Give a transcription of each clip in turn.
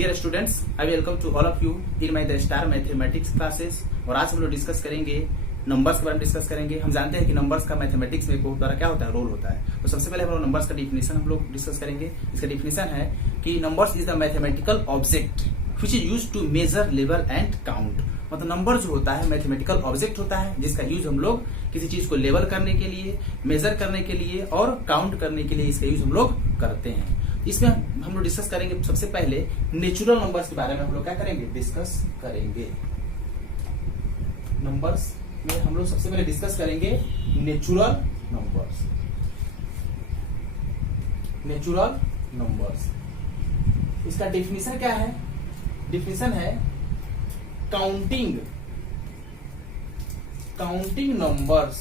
Dear students, I welcome to all of you in my the star mathematics classes. और आज हम लोग discuss करेंगे नंबर्स के बारे में डिस्कस करेंगे। हम जानते हैं कि नंबर्स का मैथमेटिक्स में द्वारा क्या होता है, रोल होता है। तो सबसे पहले हम लोग नंबर्स का डिफिनेशन हम लोग डिस्कस करेंगे। इसका डिफिनेशन है कि numbers is the mathematical object which is used to measure, level and count. मतलब नंबर जो होता है मैथमेटिकल ऑब्जेक्ट होता है जिसका यूज हम लोग किसी चीज को लेवल करने के लिए, मेजर करने के लिए और काउंट करने के लिए इसका यूज हम लोग करते हैं। इसमें हम लोग डिस्कस करेंगे सबसे पहले नेचुरल नंबर्स के बारे में हम लोग क्या करेंगे, डिस्कस करेंगे। नंबर्स में हम लोग सबसे पहले डिस्कस करेंगे नेचुरल नंबर्स। नेचुरल नंबर्स, इसका डेफिनेशन क्या है? डेफिनेशन है counting numbers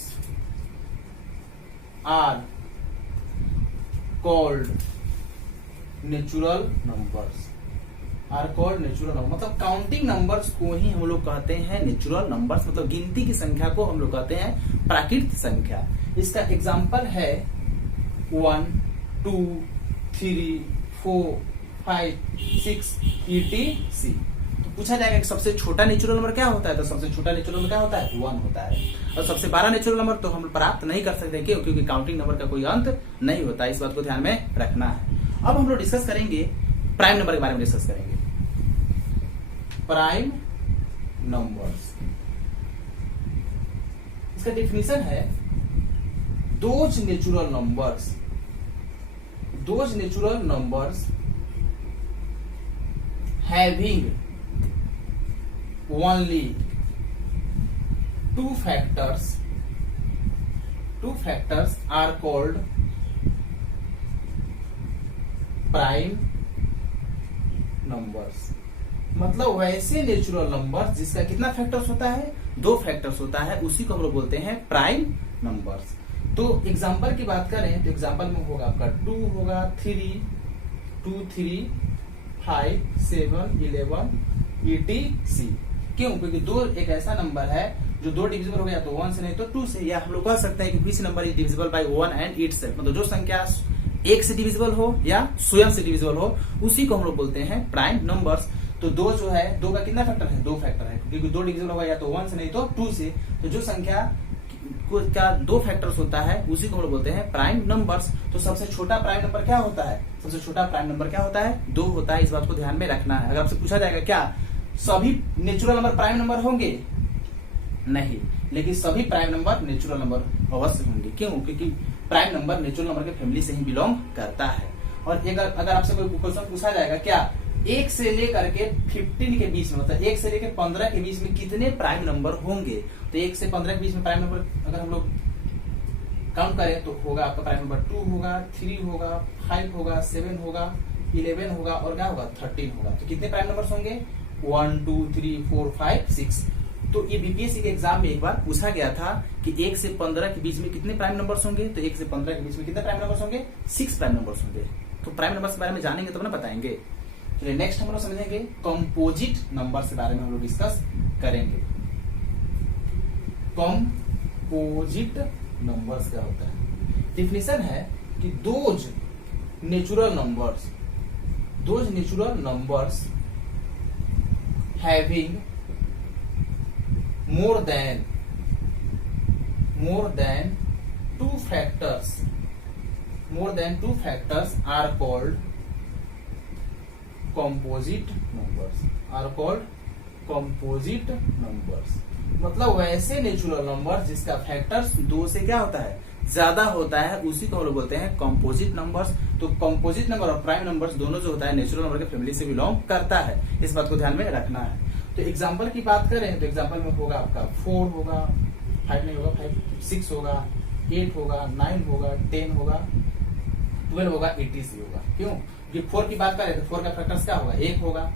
are called natural numbers. Are called natural number, मतलब काउंटिंग नंबर्स को ही हम लोग कहते हैं नेचुरल नंबर्स। मतलब गिनती की संख्या को हम लोग कहते हैं प्राकृतिक संख्या। इसका एग्जांपल है 1, 2, 3, 4, 5, 6 etc। तो पूछा जाएगा कि सबसे छोटा नेचुरल नंबर क्या होता है, तो सबसे छोटा नेचुरल नंबर क्या होता है, 1 होता है। और सबसे बड़ा नेचुरल नंबर तो हम प्राप्त नहीं कर सकते, क्यों? क्योंकि काउंटिंग नंबर का कोई अंत नहीं होता। इस बात को ध्यान में रखना है। अब हम लोग डिस्कस करेंगे प्राइम नंबर के बारे में डिस्कस करेंगे। प्राइम नंबर्स, इसका डेफिनेशन है those natural numbers having only two factors are called prime numbers। मतलब वैसे नेचुरल नंबर जिसका कितना फैक्टर्स होता है, 2 फैक्टर्स होता है, उसी को हम लोग बोलते हैं प्राइम नंबर्स। तो एग्जांपल की बात करें तो एग्जांपल में होगा आपका 2 होगा, 3, 2, 3, 5, 7, 11 etc। क्यों? क्योंकि 2 एक ऐसा नंबर है जो 2 डिविजिबल हो गया तो 1 से नहीं तो 2 से, या हम लोग कह सकते हैं कि which number is divisible by 1 and itself. मतलब जो संख्या 1 से डिविजिबल हो या स्वयं से डिविजिबल हो उसी को हम लोग बोलते हैं प्राइम नंबर्स। तो 2 जो है, 2 का कितना फैक्टर है, 2 फैक्टर है, क्योंकि 2 डिविजिबल होगा या तो 1 से नहीं तो 2 से। तो जो संख्या का 2 फैक्टर्स होता है उसी को हम लोग बोलते हैं प्राइम नंबर्स। तो सबसे छोटा प्राइम नंबर क्या होता है? सबसे छोटा प्राइम नंबर क्या होता है, 2 होता है। इस बात को ध्यान में रखना है। अगर आपसे पूछा जाएगा क्या सभी नेचुरल नंबर प्राइम नंबर होंगे, नहीं, लेकिन सभी प्राइम नंबर नेचुरल नंबर अवश्य होंगे। क्यों? क्योंकि प्राइम नंबर नेचुरल नंबर के फैमिली से ही बिलोंग करता है। और अगर आपसे कोई क्वेश्चन पूछा जाएगा क्या 1 से लेकर के 15 के बीच में, मतलब 1 से लेकर 15 के बीच में कितने प्राइम नंबर होंगे, तो 1 से 15 के बीच में प्राइम नंबर अगर हम लोग काउंट करें तो होगा आपका प्राइम नंबर 2 होगा, 3 होगा, 5 होगा, 7 होगा, 11 होगा और क्या होगा, 13 होगा। तो कितने प्राइम नंबर्स होंगे, 1, 2, 3, 4, 5, 6। तो ये बीपीएससी के एग्जाम में एक बार पूछा गया था कि 1 से 15 के बीच में कितने प्राइम नंबर्स होंगे, तो 1 से 15 के बीच में कितने प्राइम नंबर्स होंगे, 6 प्राइम नंबर्स होंगे। तो प्राइम नंबर्स के बारे में जानेंगे तब ना बताएंगे। चलिए नेक्स्ट हम लोग समझेंगे कंपोजिट नंबर्स के बारे में हम लोग डिस्कस करेंगे। कंपोजिट नंबर्स क्या होता है? डेफिनेशन है कि those natural numbers having more than 2 factors are called composite numbers। मतलब वैसे नेचुरल नंबर जिसका फैक्टर्स 2 से क्या होता है, ज्यादा होता है, उसी को हम लोग बोलते हैं कंपोजिट नंबर्स। तो कंपोजिट नंबर और प्राइम नंबर्स दोनों जो होता है नेचुरल नंबर के फैमिली से बिलोंग करता है। इस बात को ध्यान में रखना है। तो एग्जांपल की बात करें तो एग्जांपल में होगा आपका 4 होगा, 5 नहीं होगा, 6 होगा, 8 होगा, 9 होगा, 10 होगा, 12 होगा, 80 होगा। क्यों? कि 4 की बात करें तो 4 का फैक्टर्स क्या होगा, 1 होगा,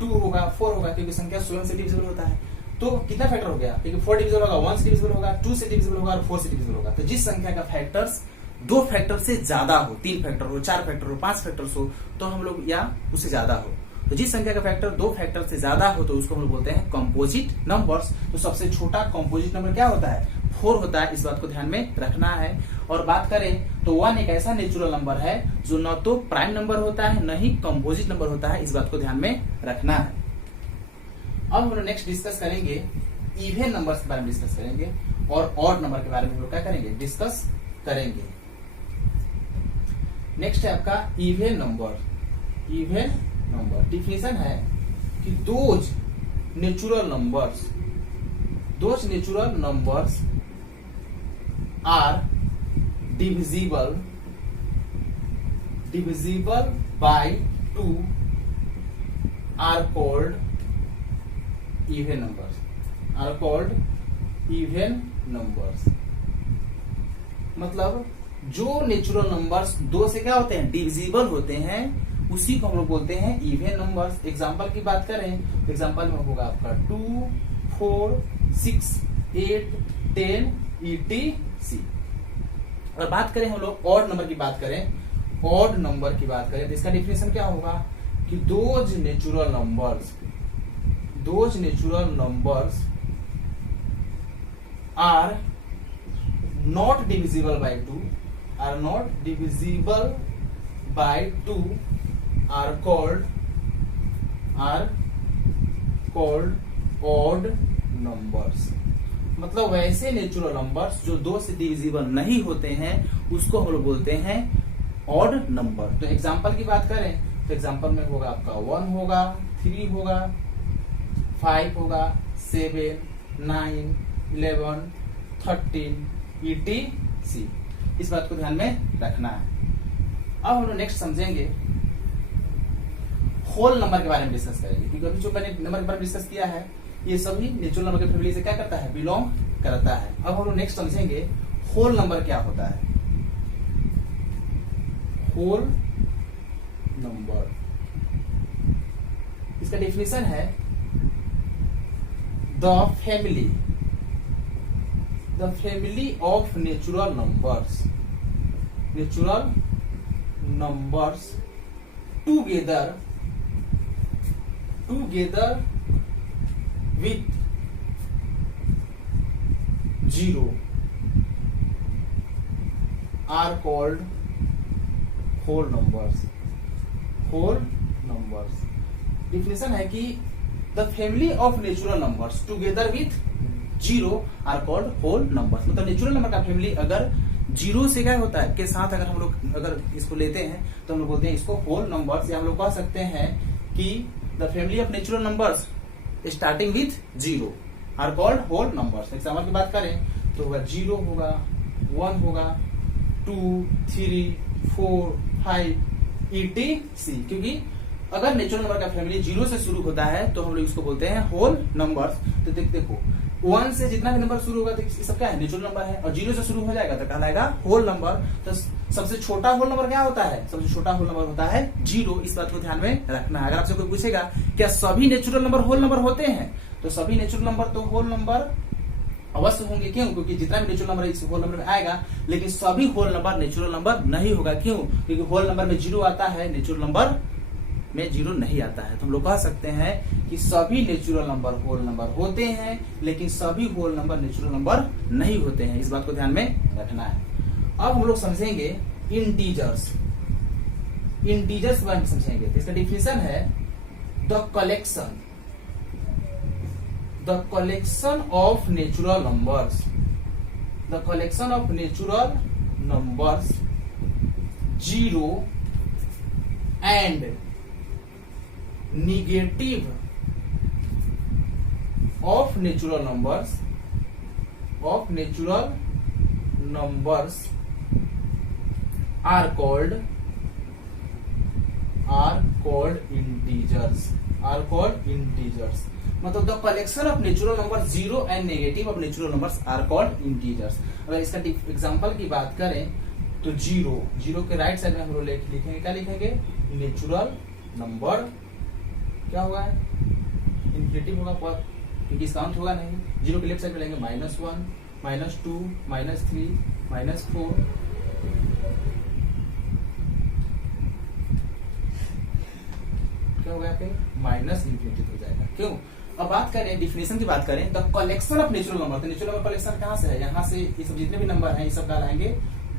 2 होगा, 4 होगा, क्योंकि संख्या स्वयं से डिविजिबल होता है। तो कितना फैक्टर हो गया, क्योंकि 4 डिविजिबल होगा, 1 से डिविजिबल होगा, 2 से डिविजिबल होगा और 4 से डिविजिबल होगा। तो जिस संख्या का फैक्टर्स 2 फैक्टर से ज्यादा हो, 3 फैक्टर हो, 4 फैक्टर हो, 5 फैक्टर्स हो, तो हम लोग, या उससे ज्यादा हो, तो जिस संख्या का फैक्टर 2 फैक्टर से ज्यादा हो तो उसको हम लोग बोलते हैं कंपोजिट नंबर्स। तो सबसे छोटा कंपोजिट नंबर क्या होता है, 4 होता है। इस बात को ध्यान में रखना है। और बात करें तो तो 1 एक ऐसा नेचुरल नंबर है जो न तो प्राइम नंबर होता है न ही कंपोजिट नंबर होता है, इस बात को ध्यान में रखना है। अब हम लोग नेक्स्ट डिस्कस करेंगे इवन नंबर्स के बारे में डिस्कस करेंगे और ऑड नंबर के बारे में हम लोग क्या करेंगे, डिस्कस करेंगे। नेक्स्ट है आपका even number. Even number definition है कि those natural numbers are divisible by 2 are called even numbers। मतलब जो नेचुरल नंबर्स 2 से क्या होते हैं, डिविजिबल होते हैं, उसी को हम लोग बोलते हैं इवन नंबर्स। एग्जांपल की बात करें तो एग्जांपल में होगा आपका 2, 4, 6, 8, 10 etc। और बात करें हम लोग ऑड नंबर की बात करें, ऑड नंबर की बात करें तो इसका डिफिनेशन क्या होगा कि those natural numbers are not divisible by 2 are called odd numbers. मतलब वैसे नेचुरल नंबर्स जो 2 से डिविजिबल नहीं होते हैं उसको हम लोग बोलते हैं ऑड नंबर। तो एग्जांपल की बात करें तो एग्जांपल में होगा आपका 1 होगा, 3 होगा, 5 होगा, 7, 9, 11, 13 etc। इस बात को ध्यान में रखना है। अब हम लोग नेक्स्ट समझेंगे होल नंबर के बारे में डिस्कस करेंगे, क्योंकि अभी जो मैंने नंबर के बारे में डिस्कस किया है ये सभी नेचुरल नंबर की फैमिली से क्या करता है, बिलोंग करता है। अब हम लोग नेक्स्ट समझेंगे होल नंबर क्या होता है। होल नंबर इसका डेफिनेशन है the family of natural numbers together with 0 are called whole numbers। Definition है कि the family of natural numbers together with 0 are called whole numbers. मतलब नेचुरल नंबर का फैमिली अगर 0 से क्या होता है के साथ अगर हम लोग अगर इसको लेते हैं तो हम लोग बोलते हैं इसको होल नंबर्स, या हम लोग कह सकते हैं कि the family of natural numbers starting with 0 are called whole numbers. Example की बात करें तो होगा 0 होगा, 1 होगा, 2, 3, 4, 5 etc। क्योंकि अगर नेचुरल नंबर का फैमिली 0 से शुरू होता है तो हम लोग इसको बोलते हैं होल नंबर्स। तो देखो 1 से जितना भी नंबर शुरू होगा तो ये सब क्या है, नेचुरल नंबर है, और 0 से शुरू हो जाएगा तो कहलाएगा होल नंबर। तो सबसे छोटा होल नंबर क्या होता है, सबसे छोटा होल नंबर होता है 0। इस बात को ध्यान में रखना है। अगर आपसे कोई पूछेगा क्या सभी नेचुरल नंबर होल नंबर होते हैं, तो सभी नेचुरल नंबर तो होल नंबर अवश्य होंगे। क्यों? क्योंकि जितना भी नेचुरल नंबर इस होल नंबर में आएगा, लेकिन सभी होल नंबर नेचुरल नंबर नहीं होगा। क्यों? क्योंकि होल नंबर में 0 आता है, नेचुरल नंबर में 0 नहीं आता है। तो हम लोग कह सकते हैं कि सभी नेचुरल नंबर होल नंबर होते हैं, लेकिन सभी होल नंबर नेचुरल नंबर नहीं होते हैं। इस बात को ध्यान में रखना है। अब हम लोग समझेंगे इंटीजर्स के बारे में समझेंगे। तो इसका डिफिनेशन है the collection of natural numbers 0 and negative of natural numbers are called integers। मतलब the collection of natural number 0 and negative of natural numbers are called integers. अगर इसका एग्जांपल की बात करें तो 0 के राइट साइड में हम लोग लिखेंगे, क्या लिखेंगे, नेचुरल नंबर। क्या होगा, इन्फिनिटिव होगा, क्योंकि काउंट होगा नहीं। 0 के लेफ्ट साइड में लेंगे -1, -2, -3, -4। क्या होगा यहाँ पे, माइनस इन्फिनिटी हो जाएगा। क्यों? अब बात करें डिफिनेशन की बात करें, the collection of natural number. तो नेचुरल नंबर कलेक्शन कहाँ से है, यहाँ से ये सब जितने भी नंबर हैं ये सब डालाएंगे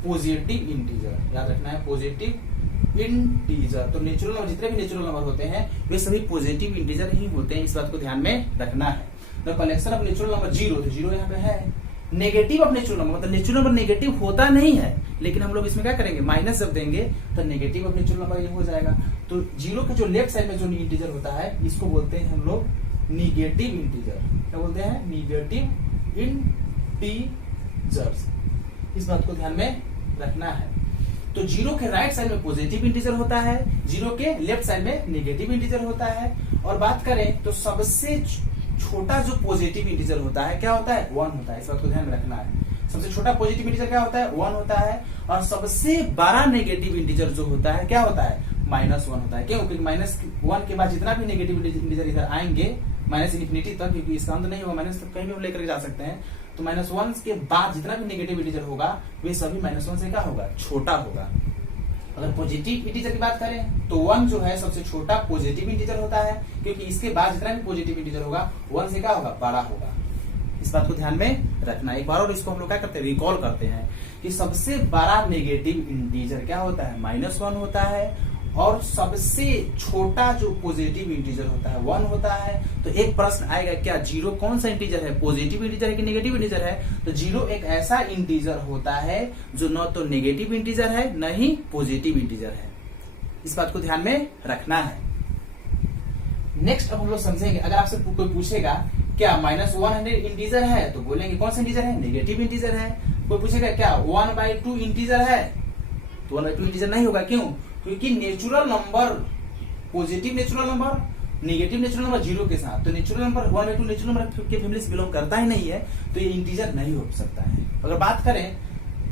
पॉजिटिव इंटीजर, याद रखना है पॉजिटिव इंटीजर। तो नेचुरल नंबर, जितने भी नेचुरल नंबर होते हैं वे सभी पॉजिटिव इंटीजर ही होते हैं, इस बात को ध्यान में रखना है। The collection of natural number zero, तो जीरो यहाँ पे है। नेगेटिव ऑफ नेचुरल नंबर, मतलब नेचुरल नंबर नेगेटिव होता नहीं है, लेकिन हम लोग इसमें क्या करेंगे, माइनस जब देंगे तो नेगेटिव ऑफ नेचुरल नंबर ये हो जाएगा। तो जीरो के जो लेफ्ट साइड में जो इंटीजर होता है इसको बोलते हैं हम लोग निगेटिव इंटीजर। क्या बोलते हैं, निगेटिव इंटीजर्स, इस बात को ध्यान में रखना है। तो जीरो के राइट साइड में पॉजिटिव इंटीजर होता है, जीरो के लेफ्ट साइड में नेगेटिव इंटीजर होता है। और बात करें तो सबसे छोटा जो पॉजिटिव इंटीजर होता है क्या होता है, 1 होता है, इस बात को ध्यान में रखना है। सबसे छोटा पॉजिटिव इंटीजर क्या होता है, 1 होता है। और सबसे बड़ा नेगेटिव इंटीजर जो होता है क्या होता है, -1 होता है। क्यों, क्योंकि -1 के बाद जितना भी नेगेटिव इंटीजर इधर आएंगे माइनस इन्फिनिटी तक, क्योंकि इसका अंत नहीं होगा, माइनस तक कहीं भी हम लेकर जा सकते हैं, तो -1 के बाद जितना भी नेगेटिव इंटीजर होगा वे सभी -1 से क्या होगा, छोटा होगा। अगर पॉजिटिव इंटीजर की बात करें तो 1 जो है सबसे छोटा पॉजिटिव इंटीजर होता है, क्योंकि इसके बाद जितना भी पॉजिटिव इंटीजर होगा 1 से क्या होगा, बड़ा होगा। इस बात को ध्यान में रखना। एक बार और इसको हम लोग क्या करते हैं, रिकॉल करते हैं कि सबसे बड़ा नेगेटिव इंटीजर क्या होता है, -1 होता है। और सबसे छोटा जो पॉजिटिव इंटीजर होता है 1 होता है। तो एक प्रश्न आएगा, क्या जीरो कौन सा इंटीजर है, पॉजिटिव इंटीजर है कि नेगेटिव इंटीजर है? तो जीरो एक ऐसा इंटीजर होता है जो न तो नेगेटिव इंटीजर है न ही पॉजिटिव इंटीजर है, इस बात को ध्यान में रखना है। नेक्स्ट अब हम लोग समझेंगे, अगर आपसे कोई पूछेगा क्या -100 इंटीजर है, तो बोलेंगे कौन सा इंटीजर है, नेगेटिव इंटीजर है। कोई पूछेगा क्या 1/2 इंटीजर है, तो 1/2 इंटीजर नहीं होगा। क्यों, क्योंकि natural number, positive natural number, negative natural number zero के साथ, तो नेचुरल नंबर 1/2 नेचुरल नंबर के फैमिली से बिलोंग करता ही नहीं है, तो ये इंटीजर नहीं हो सकता है। अगर बात करें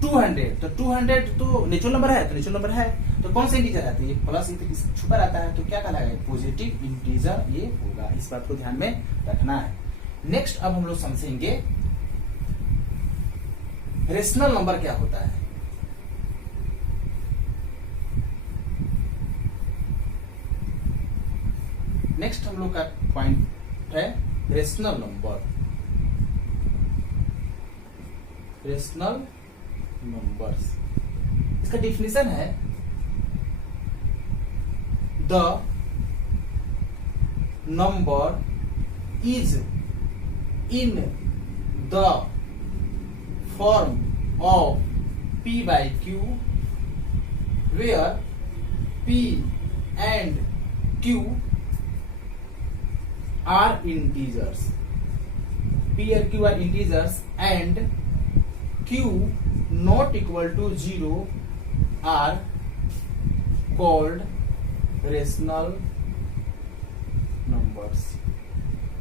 200, तो 200 तो नेचुरल नंबर है, तो नेचुरल नंबर है, तो कौन सा इंटीजर है, तो ये प्लस छुपा रहता है, तो क्या कहलाएगा, पॉजिटिव इंटीजर ये होगा। इस बात को ध्यान में रखना है। नेक्स्ट अब हम लोग समझेंगे रेशनल नंबर क्या होता है। नेक्स्ट हम लोग का पॉइंट है रेशनल नंबर। रेशनल नंबर्स, इसका डिफिनेशन है the number is in the form of p/q where p and q are integers, p and q are integers and q not equal to 0 are called rational numbers।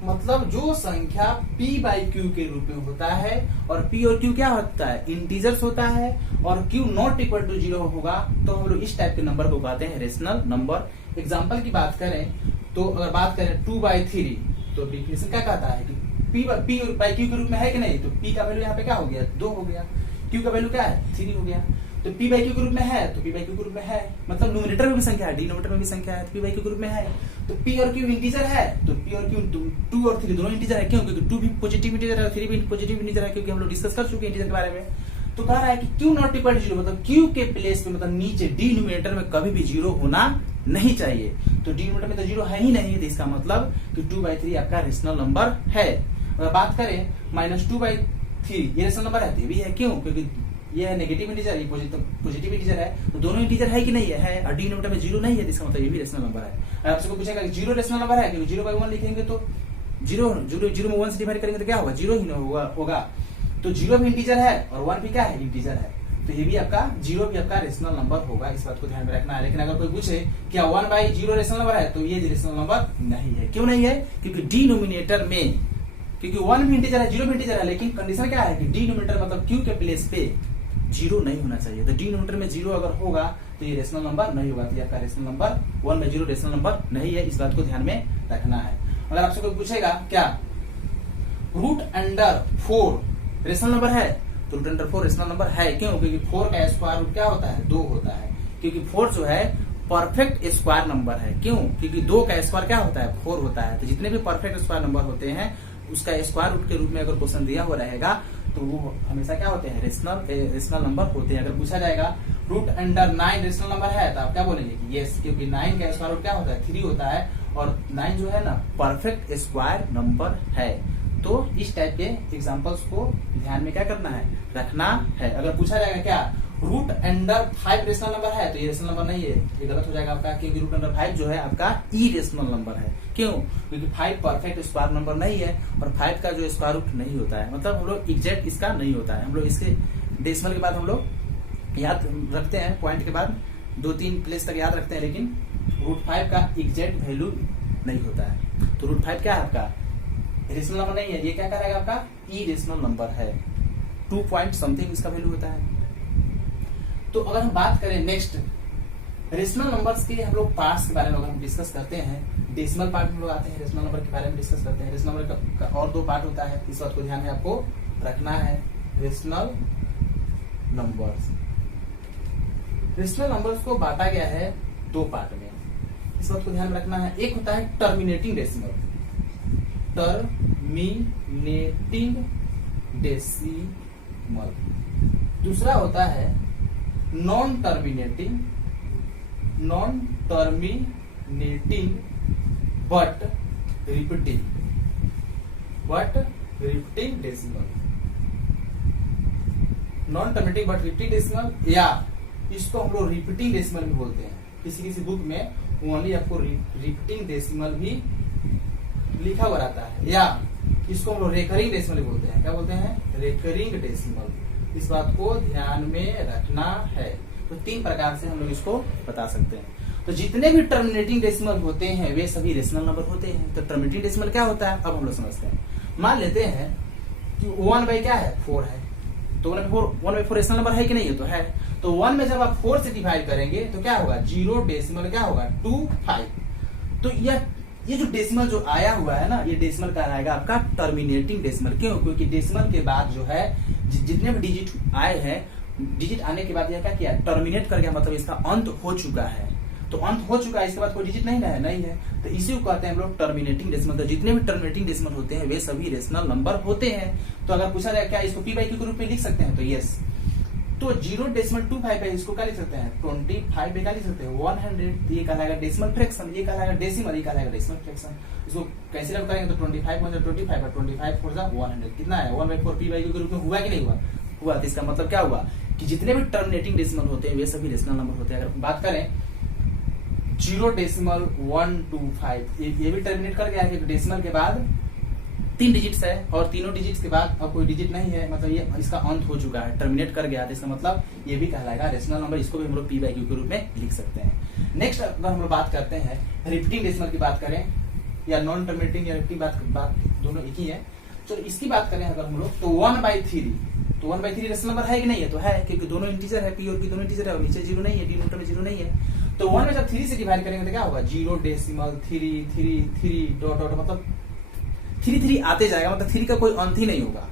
मतलब जो संख्या p/q के रूप में होता है, और p और q क्या होता है, इंटीजर्स होता है, और q नॉट इक्वल टू 0 होगा, तो हम लोग इस टाइप के नंबर को कहते हैं रेशनल नंबर। एग्जांपल की बात करें तो अगर बात करें 2/3, तो डिफिनेशन क्या कहता है कि p/q के रूप में है कि नहीं, तो p का वैल्यू यहाँ पे क्या हो गया, 2 हो गया, q का वैल्यू क्या है, 3 हो गया। तो p/q के रूप में है, तो p/q के रूप में है, मतलब न्यूमरेटर में भी संख्या है, डिनोमिनेटर में भी संख्या है, तो p/q के रूप में है। तो p और q इंटीजर है, तो p और q 2 और 3 दोनों इंटीजर है। क्यों, क्योंकि 2 भी पॉजिटिव इंटीजर है, 3 भी पॉजिटिव इंटीजर है, क्योंकि हम लोग डिस्कस कर चुके हैं इंटीजर के बारे में। तो कह रहा है कि q नॉट इक्वल टू 0, मतलब q के प्लेस पे, मतलब नीचे डिनोमिनेटर में कभी भी 0 होना नहीं चाहिए। तो डिनोमिनेटर में तो 0 है ही नहीं, तो इसका मतलब कि 2/3 आपका रेशनल नंबर है। अगर बात करें -2/3, ये रेशनल नंबर है, ये भी है। क्यों, क्योंकि ये है नेगेटिव इंटीजर, ये पॉजिटिव इंटीजर है, तो दोनों इंटीजर है कि नहीं है, और डिनोमिनेटर में 0 नहीं है, इसका मतलब ये भी रेशनल नंबर है। आपसे कोई पूछेगा कि 0 रेशनल नंबर है, क्योंकि 0/1 लिखेंगे तो 0 में 1 से डिवाइड करेंगे तो क्या होगा, 0 ही होगा। तो 0 भी इंटीजर है और 1 भी क्या है, इंटीजर है, तो ये भी आपका 0 भी आपका रेशनल नंबर होगा। इस बात को ध्यान में रखना है। लेकिन अगर कोई पूछे क्या 1/0 रेशनल नंबर है, तो ये रेशनल नंबर नहीं है। क्यों नहीं है, क्योंकि डिनोमिनेटर में, क्योंकि 1 भी इंटीजर है, 0 भी इंटीजर है, लेकिन कंडीशन क्या है कि डिनोमिनेटर मतलब q के प्लेस पे 0 नहीं होना चाहिए। तो डिनोमिनेटर में 0 अगर होगा तो ये रेशनल नंबर नहीं होगा, तो आपका रेशनल नंबर 1/0 रेशनल नंबर नहीं है। इस बात को ध्यान में रखना है। अगर आपसे कोई पूछेगा क्या √4 रेशनल नंबर है, तो √4 रेशनल नंबर है। क्यों, क्योंकि 4 का स्क्वायर रूट क्या होता है, 2 होता है, क्योंकि 4 जो है परफेक्ट स्क्वायर नंबर है। क्यों, क्योंकि 2 का स्क्वायर क्या होता है, 4 होता है। तो जितने भी परफेक्ट स्क्वायर नंबर होते हैं उसका स्क्वायर रूट के रूप में अगर क्वेश्चन दिया हुआ रहेगा तो वो हमेशा क्या होते हैं, रेशनल नंबर होते हैं। अगर पूछा जाएगा रूट अंडर 9 रेशनल नंबर है तो आप क्या बोलेंगे कि यस, क्योंकि 9 का स्क्वायर रूट क्या होता है, 3 होता है, और 9 जो है ना परफेक्ट स्क्वायर नंबर है। तो इस टाइप के एग्जांपल्स को ध्यान में क्या करना है, रखना है। अगर पूछा जाएगा क्या रूट अंडर 5 रेशनल नंबर है तो ये रेशनल नंबर नहीं है, ये गलत हो जाएगा आपका, क्योंकि रूट अंडर 5 जो है आपका इरेशनल नंबर है। क्यों? क्योंकि 5 परफेक्ट स्क्वायर नंबर नहीं है और 5 का जो स्क्वायर रूट नहीं होता है, मतलब हम लोग एग्जैक्ट इसका नहीं होता है। हम लोग इसके डेसिमल के बाद हम लोग याद रखते हैं, पॉइंट के बाद 2-3 प्लेस तक याद रखते हैं, लेकिन रूट 5 का एग्जैक्ट वैल्यू नहीं होता है। तो रूट 5 क्या है आपका, रेशनल नंबर नहीं है, ये क्या करेगा आपका इरेशनल नंबर है। 2 पॉइंट समथिंग इसका वैल्यू होता है। तो अगर हम बात करें नेक्स्ट रेशनल नंबर्स के हम लोग पार्ट्स के बारे में अगर हम डिस्कस करते हैं, डेसिमल पार्ट में लोग आते हैं, रेशनल नंबर के बारे में डिस्कस करते हैं। रेशनल नंबर का और 2 पार्ट होता है, इस बात को ध्यान में आपको रखना है। रेशनल नंबर्स को बांटा गया है 2 पार्ट में, इस बात को ध्यान में रखना है। एक होता है टर्मिनेटिंग डेसिमल, दूसरा होता है non terminating but repeating decimal. Non terminating but repeating decimal, या इसको हम लोग रिपीटिंग डेसिमल भी बोलते हैं। किसी बुक में ओनली आपको रिपीटिंग डेसिमल भी लिखा हुआ रहता है, या इसको हम लोग रेकरिंग डेसिमल बोलते हैं। क्या बोलते हैं, रेकरिंग डेसिमल। इस बात को ध्यान में रखना है। तो 3 प्रकार से हम लोग इसको बता सकते हैं। तो जितने भी टर्मिनेटिंग डेसिमल होते हैं वे सभी रेशनल नंबर होते हैं। तो टर्मिनेटिंग डेसिमल क्या होता है, अब हम लोग समझते हैं। मान लेते हैं कि 1 बाई क्या है, 4 है, तो 1/4 रेशनल नंबर है कि नहीं है, तो है। तो 1 में जब आप 4 से डिवाइड करेंगे तो क्या होगा, 0 डेसिमल क्या होगा 25। तो ये जो डेसिमल जो आया हुआ है ना, ये डेसिमल कहलाएगा आपका टर्मिनेटिंग डेसिमल। क्यों? क्योंकि डेसिमल के बाद जो है जितने भी डिजिट आए हैं, डिजिट आने के बाद यह क्या किया, टर्मिनेट कर गया, मतलब इसका अंत हो चुका है। तो अंत हो चुका है, इसके बाद कोई डिजिट नहीं है, तो इसी को कहते हैं हम लोग टर्मिनेटिंग डेसिमल। तो जितने भी टर्मिनेटिंग डेसिमल होते हैं वे सभी रेशनल नंबर होते हैं। तो अगर पूछा जाए क्या इसको p/q के रूप में लिख सकते हैं, तो यस। तो 0.25 है, इसको क्या लिख सकते हैं, 25 पे क्या लिख सकते हैं, 100। ये कहलाएगा डेसिमल फ्रैक्शन, ये कहलाएगा डेसिमल, ये कहलाएगा डेसिमल फ्रैक्शन। इसको कैंसिल करेंगे तो 25 1 25 और 25 4 100 कितना है, 1/4 p/q के रूप में हुआ कि नहीं हुआ। तो इसका मतलब क्या हुआ कि जितने भी टर्मिनेटिंग डेसिमल होते हैं वे सभी रेशनल नंबर होते हैं। अगर बात करें 0.125, ये भी टर्मिनेट कर गया है, क्योंकि डेसिमल के बाद 3 डिजिट्स है और तीनों डिजिट्स के बाद अब कोई डिजिट नहीं है, मतलब ये इसका अंत हो चुका है, टर्मिनेट कर गया है। इसका मतलब ये भी कहलाएगा रेशनल नंबर। इसको भी हम लोग p/q के रूप में लिख सकते हैं। नेक्स्ट अगर हम लोग बात करते हैं रिपीटिंग डेसिमल की बात करें, या नॉन टर्मिनेटिंग या रिपीटिंग बात दोनों एक ही है। चलो इसकी बात करें अगर हम लोग, तो 1/3, तो 1/3 रेशनल नंबर है कि नहीं है, तो है, क्योंकि दोनों इंटीजर है, p और q दोनों इंटीजर है, और नीचे 0 नहीं है, डिनोमिनेटर में 0 नहीं है। तो 1 में जब 3 से डिवाइड करेंगे तो क्या होगा, 0.3 डॉट डॉट, मतलब 3 आते जाएगा, मतलब 3 का कोई अंत ही नहीं होगा।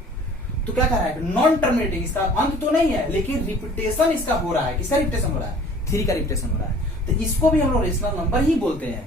तो क्या कह रहा है, नॉन टर्मिनेटिंग, इसका अंत तो नहीं है, लेकिन रिपीटेशन इसका हो रहा है। किसका रिपीटेशन हो रहा है, 3 का रिपीटेशन हो रहा है। तो इसको भी हम लोग रेशनल नंबर ही बोलते हैं।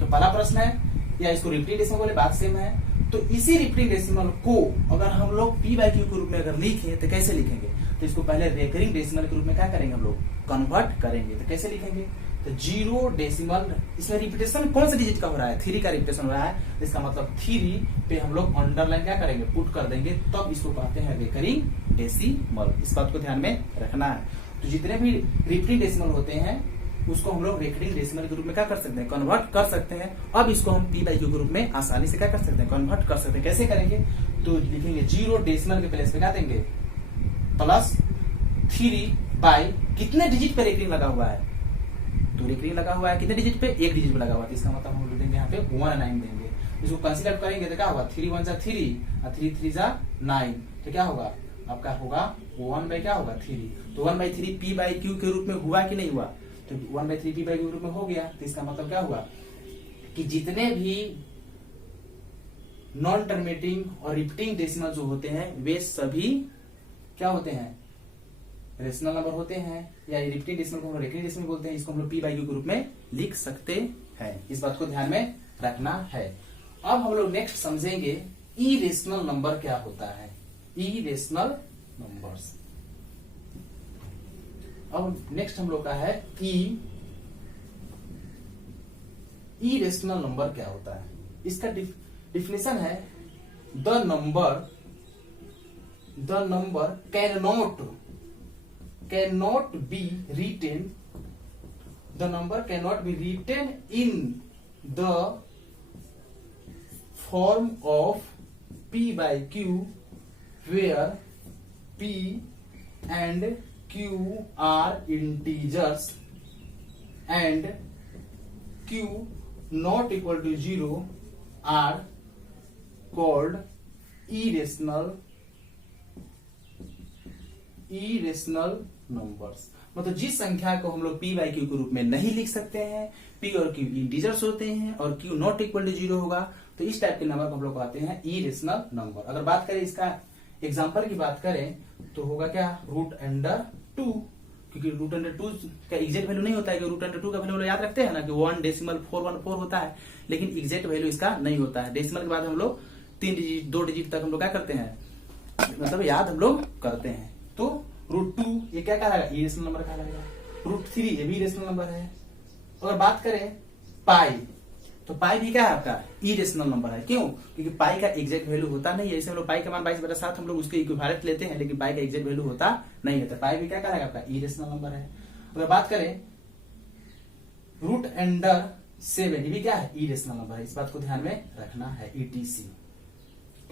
तो पहला प्रश्न है, या इसको रिपीटिंग डेसिमल बोले, बात सेम है। तो इसी रिपीटिंग डेसिमल को अगर हम लोग p/q के रूप में अगर लिखें तो कैसे लिखेंगे, तो इसको पहले रेकरिंग डेसिमल के रूप में क्या करेंगे, हम लोग कन्वर्ट करेंगे। तो कैसे लिखेंगे, तो 0 डेसिमल, इसमें रिपीटेशन कौन सा डिजिट का हो रहा है, 3 का रिपीटेशन हो रहा है। इसका मतलब 3 पे हम लोग अंडरलाइन क्या करेंगे, पुट कर देंगे, तब इसको कहते हैं रेकरिंग डेसिमल। इस बात को ध्यान में रखना है। तो जितने भी रिपीटिंग डेसिमल होते हैं उसको हम लोग रेकरिंग डेसिमल के रूप में क्या कर सकते हैं, कन्वर्ट कर सकते हैं। अब इसको हम p/q के रूप में आसानी से क्या कर सकते हैं, कन्वर्ट कर सकते हैं। कैसे करेंगे, तो लिखेंगे 0 डेसिमल के प्लेस पे क्या देंगे, +3 बाई कितने डिजिट पे रेकरिंग लगा हुआ है, तो रेकरिंग लगा हुआ है कितने डिजिट पे, 1 डिजिट पे लगा हुआ है। इसका मतलब हम लोग देंगे यहाँ पे 19 देंगे। इसको कंसीडर करेंगे तो क्या होगा, 3 1 जा 3 और 3 3 जा 9, तो क्या होगा आपका, होगा 1 बाई क्या होगा 3। तो 1/3 p/q के रूप में हुआ कि नहीं हुआ, तो 1/3 p/q के रूप में हो गया। तो इसका मतलब क्या हुआ कि जितने भी नॉन टर्मिनेटिंग और रिपीटिंग डेसिमल जो होते हैं वे सभी क्या होते हैं, रेशनल नंबर होते हैं। या रिपीटिंग डेसिमल को हम रेकरिंग डेसिमल बोलते हैं। इसको हम लोग p/q के रूप में लिख सकते हैं। इस बात को ध्यान में रखना है। अब हम लोग नेक्स्ट समझेंगे इरेशनल नंबर क्या होता है। Irrational numbers. अब नेक्स्ट हम लोग का है इरेशनल नंबर क्या होता है। इसका डिफिनेशन है the number cannot be written in the form of p by q where p and q are integers and q not equal to 0 are called irrational numbers। मतलब जिस संख्या को हम लोग p बाई क्यू के रूप में नहीं लिख सकते हैं, p और q इंटीजर्स होते हैं और q नॉट इक्वल टू 0 होगा, तो इस टाइप के नंबर को हम लोग कहते हैं इरेशनल नंबर। अगर बात करें इसका एग्जांपल की बात करें तो होगा क्या, √2, क्योंकि √2 का एग्जैक्ट वैल्यू नहीं होता है कि √2 का वैल्यू याद रखते हैं ना कि 1.414 होता है, लेकिन एग्जैक्ट वैल्यू इसका नहीं होता है। डेसिमल के बाद हम लोग 2 डिजिट तक हम लोग क्या करते हैं, मतलब याद हम लोग करते हैं। तो √2 ये क्या कहलाएगा, इरेशनल नंबर कहलाएगा। √3 ये भी इरेशनल नंबर है। अगर बात करें पाई, तो पाई भी क्या है आपका, इरेशनल नंबर है। क्यों, क्योंकि पाई का एग्जैक्ट वैल्यू होता नहीं है। ऐसे हम लोग पाई का मान 22/7 हम लोग उसके इक्विवेलेंट लेते हैं, लेकिन पाई का एग्जैक्ट वैल्यू होता नहीं है, तो पाई भी क्या कहलाएगा आपका, इरेशनल नंबर है। अगर बात करें √7 ये भी क्या है, इरेशनल नंबर है। इस बात को ध्यान में रखना है, ETC।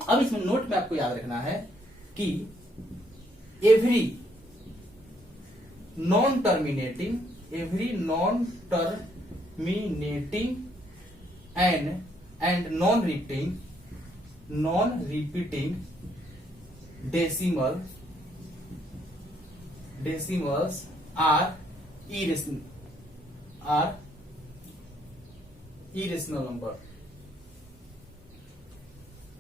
अब इसमें नोट में आपको याद रखना है कि every non terminating and non-repeating decimals are irrational number।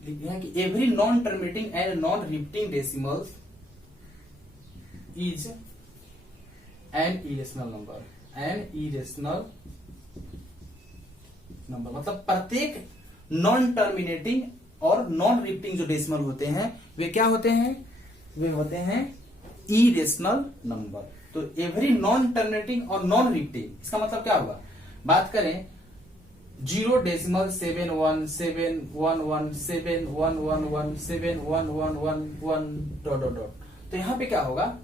लिखे हैं कि every non terminating and non repeating decimals is an irrational number. मतलब प्रत्येक नॉन टर्मिनेटिंग और नॉन रिपीटिंग जो डेसिमल होते हैं वे क्या होते हैं, वे होते हैं इरेशनल नंबर। तो एवरी नॉन टर्मिनेटिंग और नॉन रिपीटिंग, इसका मतलब क्या होगा, बात करें 0.717117111711111 तो यहाँ पे क्या होगा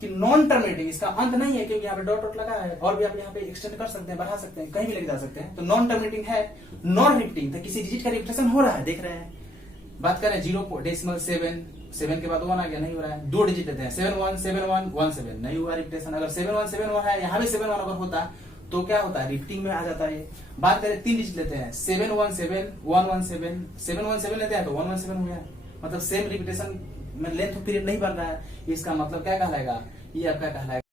कि नॉन टर्मिनेटिंग, इसका अंत नहीं है क्योंकि यहाँ पे डॉट लगा है, और भी आप यहाँ पे एक्सटेंड कर सकते हैं, बढ़ा सकते हैं, कहीं भी लेके जा सकते हैं। तो नॉन टर्मिनेटिंग है, नॉन रिपीटिंग तो किसी डिजिट का रिपीटेशन हो रहा है, देख रहे हैं। बात करें 0.7 के बाद 1 आ गया, नहीं हो रहा है। 2 डिजिट लेते हैं 717117 नहीं हुआ रिपीटेशन। अगर 7171 है, यहाँ भी 71 अगर होता तो क्या होता है, रिपीटिंग में आ जाता है। बात करें 3 डिजिट लेते हैं 717 लेते हैं तो 117 हो गया, मतलब सेम रिपीटेशन में लेंथ पीरियड नहीं बन रहा है। इसका मतलब क्या कहलाएगा, ये आपका कहलाएगा